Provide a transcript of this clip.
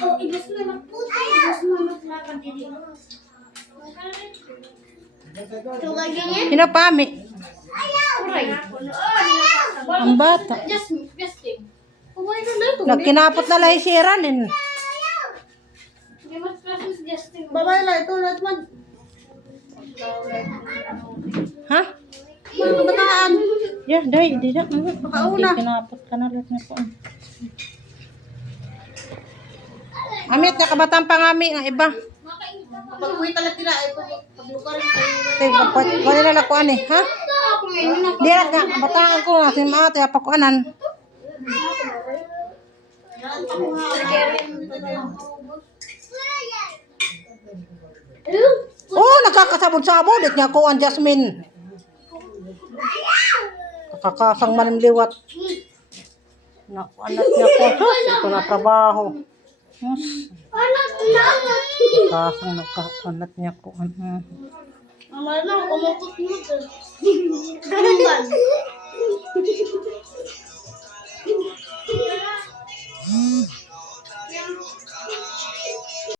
Oh, ibas na lang po. Ibas na lang lakad dito. Sino pa, Mi? Ang bata. Nagkinapot na lang si Eralyn. Babae lang, ito lahat man. Ha? Mga bataan. Yeah, day, di na. Pakauna. Kinapot ka na lahat na po. Amit, nakabatang pangami ng iba. Pag-uwi talaga nila, ay paglukarin kayo. Kung nila lakuan eh, ha? Di na nga, bataan ko nga, si mga tayo pakuanan. Oh, nakakasabod-sabod. It nga ko ang Jasmine. Kakasang malimliwat. Nakuanat niya ko. Ito na trabaho. Kakasang nagkakanat niya ko. Mama na, kumukot mo. Ganun ba?